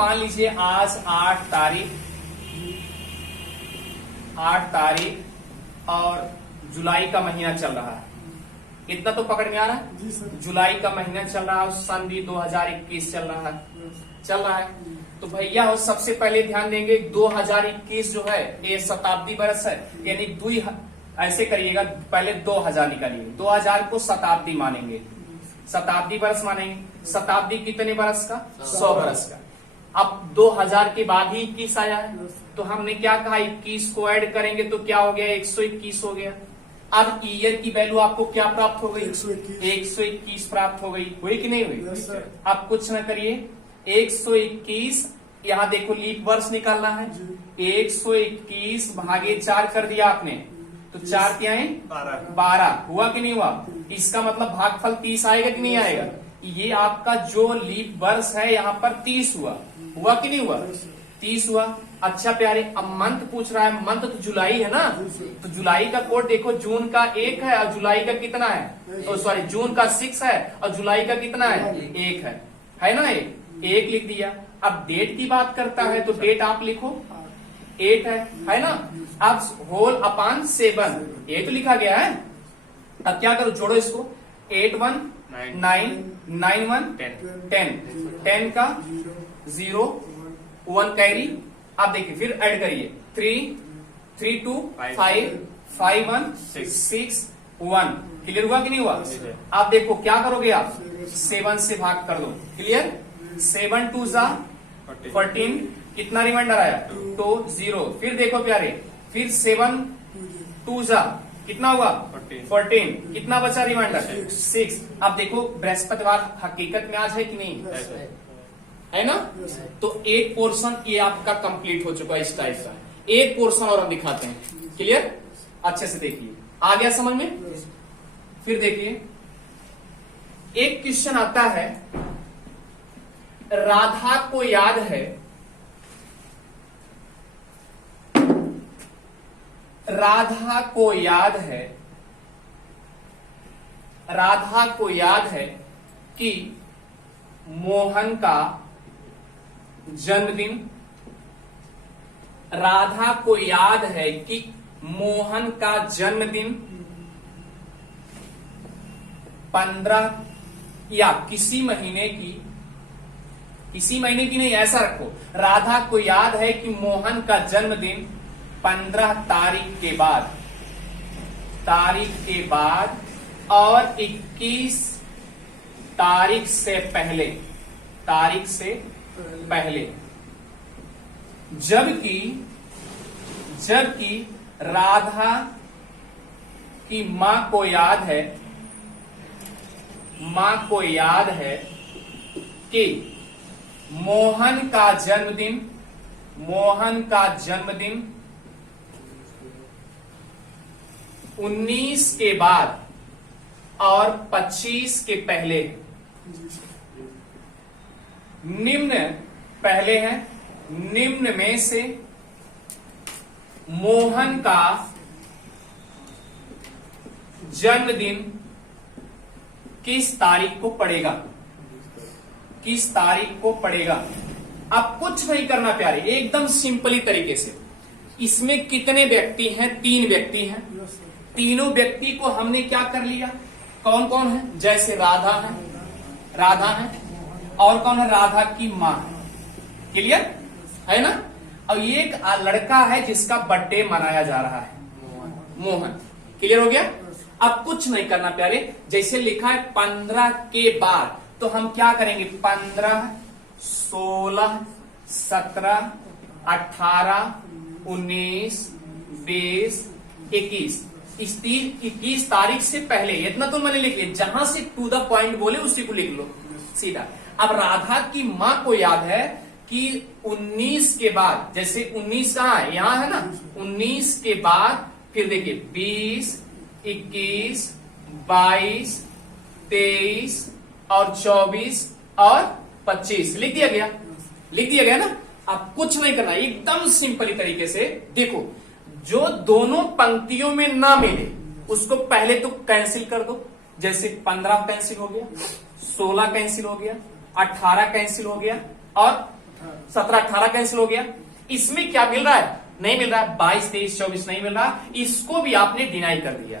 मान लीजिए आज 8 तारीख और जुलाई का महीना चल रहा है। इतना तो पकड़ में आ रहा है। जी सर। जुलाई का महीना चल रहा है, सन भी 2021 चल रहा है। तो भैया हो सबसे पहले ध्यान देंगे 2021 जो है ये शताब्दी वर्ष है, यानी ऐसे करिएगा, पहले 2000 निकालिए, 2000 को शताब्दी मानेंगे, शताब्दी वर्ष मानेंगे। शताब्दी कितने वर्ष का? 100 वर्ष का। अब 2000 के बाद ही 21 आया है, तो हमने क्या कहा 21 को ऐड करेंगे तो क्या हो गया? 121 हो गया। अब ईयर की वैल्यू आपको क्या प्राप्त हो गई? 121 प्राप्त हो गई। हुई कि नहीं हुई? Yes sir. अब कुछ न करिए, 121 यहाँ देखो लीप वर्ष निकालना है। 121 भागे 4 कर दिया आपने, तो 4 क्या है? 12 हुआ कि नहीं हुआ? इसका मतलब भागफल 30 आएगा कि नहीं आएगा? ये आपका जो लीप वर्ष है यहाँ पर 30 हुआ कि नहीं हुआ? 30 हुआ। अच्छा प्यारे, अब मंथ पूछ रहा है, मंथ तो जुलाई है ना, तो जुलाई का कोड देखो, जून का 1 है और जुलाई का कितना है? सॉरी, जून का 6 है और जुलाई का कितना है? 1 है ना? 1 लिख दिया। अब डेट की बात करता है तो डेट आप लिखो 8 है ना? अब होल अपान 7 ये तो लिखा गया है। अब क्या करो, जोड़ो इसको, 8 1 9 9 1 10 10 का 0 1 कैरी। अब देखिए फिर ऐड करिए, 3 3 2 5 5 1 6 1। क्लियर हुआ कि नहीं हुआ? अब देखो क्या करोगे आप, 7 से भाग कर दो। क्लियर? 7 2 जा 14, कितना रिमाइंडर आया? 2 0। फिर देखो प्यारे, फिर 7 2 जा कितना हुआ? 14। कितना बचा रिमाइंडर? 6। अब देखो बृहस्पतिवार हकीकत में आज है कि नहीं है ना? तो एक पोर्शन ये आपका कंप्लीट हो चुका है इस टाइप का। एक पोर्शन और हम दिखाते हैं। क्लियर? अच्छे से देखिए, आ गया समझ में? फिर देखिए, एक क्वेश्चन आता है, राधा को याद है, राधा को याद है कि मोहन का जन्मदिन, राधा को याद है कि मोहन का जन्मदिन 15 या किसी महीने की नहीं, ऐसा रखो, राधा को याद है कि मोहन का जन्मदिन 15 तारीख के बाद और 21 तारीख से पहले, जबकि राधा की मां को याद है कि मोहन का जन्मदिन 19 के बाद और 25 के पहले। निम्न पहले है, निम्न में से मोहन का जन्मदिन किस तारीख को पड़ेगा? अब कुछ नहीं करना प्यारे, एकदम सिंपली तरीके से। इसमें कितने व्यक्ति हैं? 3 व्यक्ति हैं। तीनों व्यक्ति को हमने क्या कर लिया? कौन कौन है? जैसे राधा है और कौन है? राधा की मां। क्लियर है ना? और ये एक लड़का है जिसका बर्थडे मनाया जा रहा है, मोहन। क्लियर हो गया? अब कुछ नहीं करना प्यारे, जैसे लिखा है 15 के बाद, तो हम क्या करेंगे? 15 16 17 18 19 20 21 21 तारीख से पहले। इतना तो मैंने लिख लिया, जहां से टू द पॉइंट बोले उसी को लिख लो सीधा। अब राधा की मां को याद है कि 19 के बाद, जैसे 19 कहां है? यहां है ना? 19 के बाद फिर देखिए 20 21 22 23 और 24 और 25 लिख दिया गया ना? अब कुछ नहीं करना, एकदम सिंपली तरीके से देखो, जो दोनों पंक्तियों में ना मिले उसको पहले तो कैंसिल कर दो। जैसे 15 कैंसिल हो गया, 16 कैंसिल हो गया, 18 कैंसिल हो गया और 17 18 कैंसिल हो गया। इसमें क्या मिल रहा है? नहीं मिल रहा है। 22 23 24 नहीं मिल रहा, इसको भी आपने डिनाई कर दिया।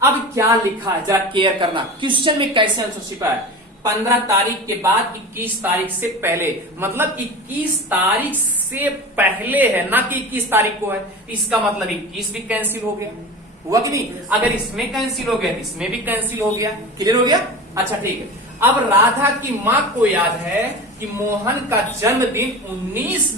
अब क्या लिखा है जरा केयर करना, क्वेश्चन में कैसे आंसर छिपा है। 15 तारीख के बाद 21 तारीख से पहले, मतलब 21 तारीख से पहले है ना कि 21 तारीख को है। इसका मतलब 21 भी कैंसिल हो गया, हुआ कि नहीं? अगर इसमें कैंसिल हो गया तो इसमें भी कैंसिल हो गया। क्लियर हो गया? अच्छा ठीक है। अब राधा की मां को याद है कि मोहन का जन्मदिन 19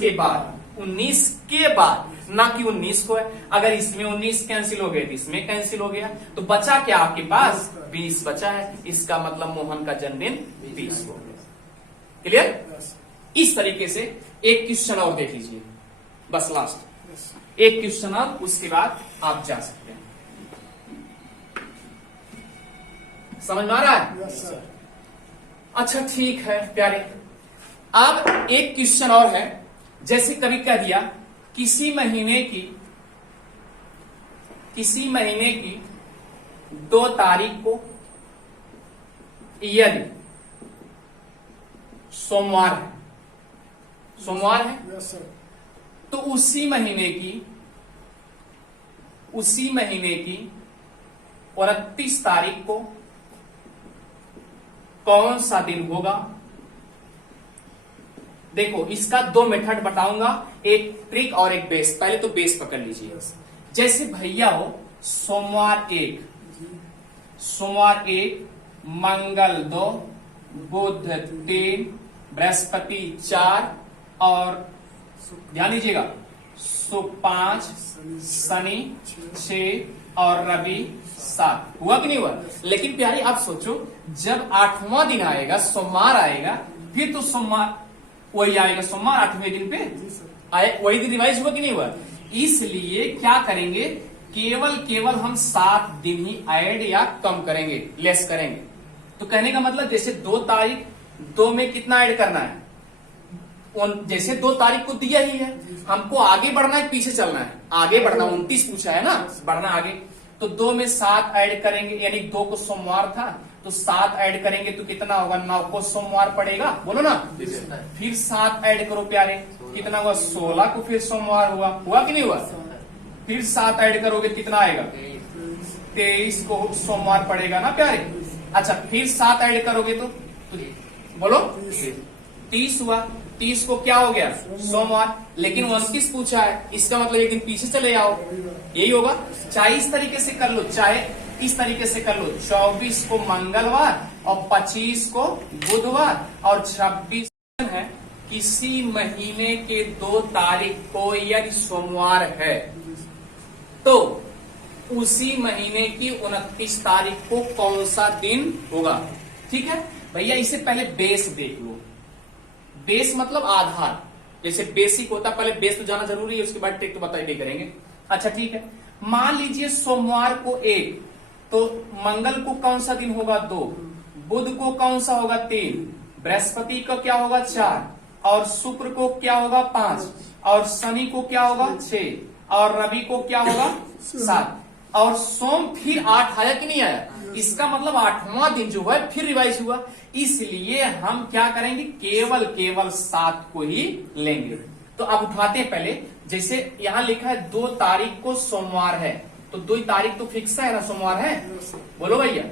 के बाद ना कि 19 को है। अगर इसमें 19 कैंसिल हो गए तो इसमें कैंसिल हो गया, तो बचा क्या आपके पास? 20 बचा है। इसका मतलब मोहन का जन्मदिन 20 हो गया। क्लियर? इस तरीके से एक क्वेश्चन और देख लीजिए, बस लास्ट एक क्वेश्चन और, उसके बाद आप जा सकते हैं। समझ में आ रहा है? अच्छा ठीक है प्यारे। अब एक क्वेश्चन और है, जैसे कभी कह दिया किसी महीने की 2 तारीख को यदि सोमवार है तो उसी महीने की 29 तारीख को कौन सा दिन होगा? देखो इसका 2 मेथड बताऊंगा, एक ट्रिक और एक बेस। पहले तो बेस पकड़ लीजिए। जैसे भैया हो सोमवार 1, मंगल 2, बुध 3, बृहस्पति 4 और ध्यान दीजिएगा शुक्र 5, शनि 6 और रवि 7। हुआ कि नहीं हुआ? लेकिन प्यारे आप सोचो, जब 8वां दिन आएगा, सोमवार आएगा, फिर तो सोमवार वही आएगा, सोमवार 8वें दिन पे आए, वही दिन रिवाइज हुआ कि नहीं हुआ? इसलिए क्या करेंगे, केवल हम 7 दिन ही ऐड या कम करेंगे, लेस करेंगे। तो कहने का मतलब जैसे 2 तारीख 2 में कितना ऐड करना है? जैसे 2 तारीख को दिया ही है, हमको आगे बढ़ना है पीछे चलना है? आगे बढ़ना, 29 पूछा है ना, बढ़ना आगे। तो 2 में 7 ऐड करेंगे, यानी 2 को सोमवार था तो 7 ऐड करेंगे तो कितना होगा? 9 को सोमवार पड़ेगा, बोलो ना। फिर 7 ऐड करो प्यारे, कितना हुआ? 16 को फिर सोमवार हुआ कि नहीं हुआ? फिर 7 ऐड करोगे कितना आएगा? 23 को सोमवार पड़ेगा ना प्यारे। अच्छा फिर 7 ऐड करोगे तो बोलो 30 हुआ। 30 को क्या हो गया? सोमवार। लेकिन 29 पूछा है, इसका मतलब एक दिन पीछे चले जाओ, यही होगा। चाहे इस तरीके से कर लो, चाहे इस तरीके से कर लो। 24 को मंगलवार और 25 को बुधवार और 26 है किसी महीने के 2 तारीख को यदि सोमवार है तो उसी महीने की 29 तारीख को कौन सा दिन होगा? ठीक है भैया, इससे पहले बेस देख लो। बेस मतलब आधार, जैसे बेसिक होता है, पहले बेस तो जाना जरूरी है, उसके बाद ट्रिक तो बताइए करेंगे। अच्छा ठीक है, मान लीजिए सोमवार को 1, तो मंगल को कौन सा दिन होगा? 2, बुध को कौन सा होगा? 3, बृहस्पति को क्या होगा? 4 और शुक्र को क्या होगा? 5 और शनि को क्या होगा? 6 और रवि को क्या होगा? 7 और सोम फिर 8 आया कि नहीं आया? इसका मतलब 8वां दिन जो है फिर रिवाइज हुआ। इसलिए हम क्या करेंगे, केवल 7 को ही लेंगे। तो अब उठाते हैं पहले, जैसे यहां लिखा है 2 तारीख को सोमवार है, तो 2 तारीख तो फिक्स है ना, सोमवार है, बोलो भैया।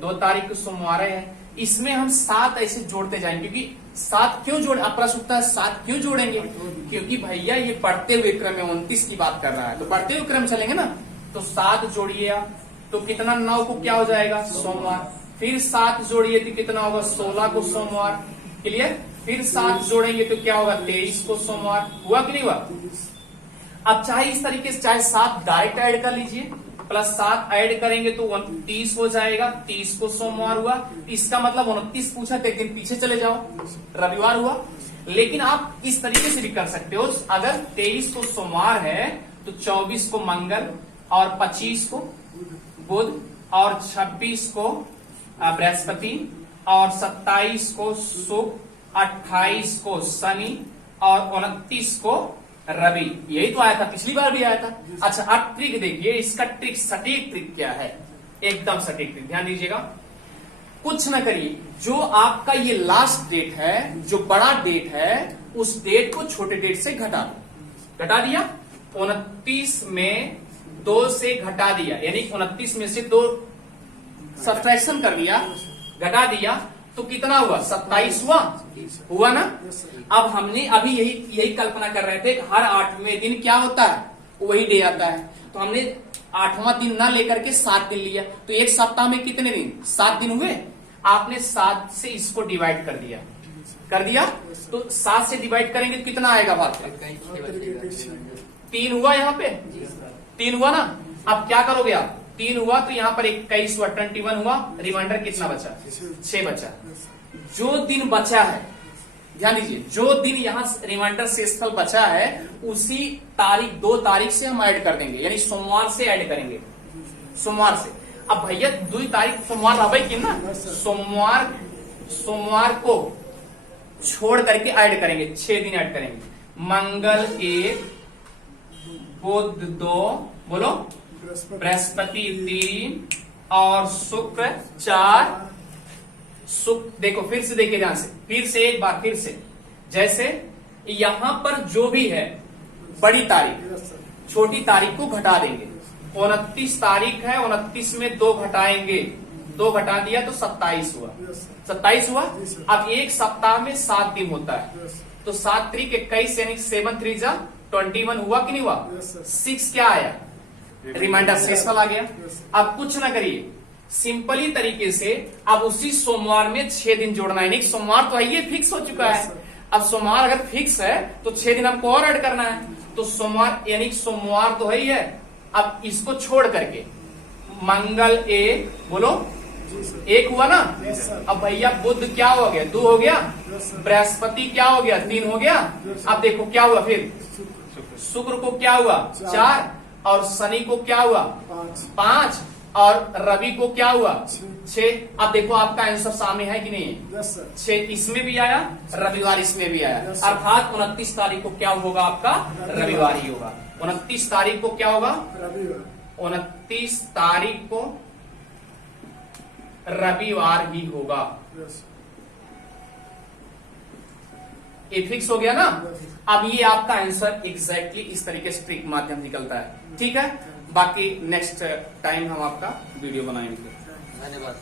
2 तारीख को सोमवार है, इसमें हम 7 ऐसे जोड़ते जाएंगे, क्योंकि 7 क्यों जोड़, प्रश्न उठता है 7 क्यों जोड़ेंगे? क्योंकि भैया ये पढ़ते हुए क्रम में 29 की बात कर रहा है, तो पढ़ते हुए क्रम चलेंगे ना। तो 7 जोड़िए आप, तो कितना? 9 को क्या हो जाएगा? सोमवार। फिर 7 जोड़िए तो कितना होगा? 16 को सोमवार। क्लियर? फिर 7 जोड़ेंगे तो क्या होगा? 23 को सोमवार। हुआ कि नहीं हुआ? अब चाहे इस तरीके से, चाहे 7 डायरेक्ट ऐड कर लीजिए, प्लस 7 ऐड करेंगे तो 29 हो जाएगा। 30 को सोमवार हुआ, इसका मतलब 29 पूछा तो एक दिन पीछे चले जाओ, रविवार हुआ। लेकिन आप इस तरीके से भी कर सकते हो, अगर 23 को सोमवार है तो 24 को मंगल और 25 को बुध और 26 को बृहस्पति और 27 को शुक्र, 28 को शनि और 29 को रवि। यही तो आया था, पिछली बार भी आया था। अच्छा अब ट्रिक देखिए, इसका ट्रिक, सटीक ट्रिक क्या है, एकदम सटीक ट्रिक, ध्यान दीजिएगा। कुछ कुछ ना करिए, जो आपका ये लास्ट डेट है, जो बड़ा डेट है, उस डेट को छोटे डेट से घटा दो। घटा दिया, 29 में 2 से घटा दिया, यानी 29 में से 2 सब्ट्रैक्शन कर दिया, घटा दिया, तो कितना हुआ? 27 हुआ ना। अब हमने अभी यही कल्पना कर रहे थे कि हर 8वें दिन क्या होता है? वही डे आता है। तो हमने 8वां दिन ना लेकर के 7 दिन लिया, तो एक सप्ताह में कितने दिन? 7 दिन हुए। आपने 7 से इसको डिवाइड कर दिया, तो 7 से डिवाइड करेंगे तो कितना आएगा बात? 3 हुआ, यहाँ पे 3 हुआ ना। अब क्या करोगे आप? 3 हुआ तो यहाँ पर 21 हुआ, 21 हुआ, रिमाइंडर कितना बचा? 6 बचा। जो दिन बचा है, ध्यान दीजिए, जो दिन यहाँ रिमाइंडर शेषफल बचा है, उसी तारीख 2 तारीख से हम ऐड कर देंगे, यानी सोमवार से ऐड करेंगे, सोमवार से। अब भैया 2 तारीख सोमवार रहे की ना, सोमवार को छोड़ करके ऐड करेंगे, 6 दिन ऐड करेंगे। मंगल 1, बुध 2, बोलो, बृहस्पति 3 और शुक्र 4। देखो फिर से देखिए ध्यान से, फिर से एक बार, फिर से जैसे यहां पर जो भी है बड़ी तारीख, छोटी तारीख को घटा देंगे। 29 तारीख है, 29 में 2 घटाएंगे, 2 घटा दिया तो 27 हुआ, 27 हुआ। अब एक सप्ताह में 7 दिन होता है, तो 7 3 21 यानी 7 3 जा 21 हुआ कि नहीं हुआ? 6 क्या आया? रिमाइंडर शेषफल आ गया। अब कुछ ना करिए, सिंपली तरीके से अब उसी सोमवार में 6 दिन जोड़ना है। नहीं, सोमवार तो है, ये फिक्स हो चुका है। अब सोमवार अगर फिक्स है तो 6 दिन हमको और ऐड करना है। तो सोमवार यानी सोमवार तो है ही है। अब इसको छोड़ करके मंगल 1, बोलो 1 हुआ ना। अब भैया बुध क्या हो गया? 2 हो गया। बृहस्पति क्या हो गया? 3 हो गया। अब देखो क्या हुआ, फिर शुक्र को क्या हुआ? 4 और शनि को क्या हुआ? 5 और रवि को क्या हुआ? 6। अब देखो आपका आंसर सामने है कि नहीं? 6 इसमें भी आया, रविवार इसमें भी आया। अर्थात 29 तारीख को क्या होगा? आपका रविवार ही होगा। 29 तारीख को क्या होगा? 29 तारीख को रविवार ही होगा। ये फिक्स हो गया ना। अब ये आपका आंसर एग्जैक्टली इस तरीके से ट्रिक माध्यम निकलता है। ठीक है, बाकी नेक्स्ट टाइम हम आपका वीडियो बनाएंगे। धन्यवाद।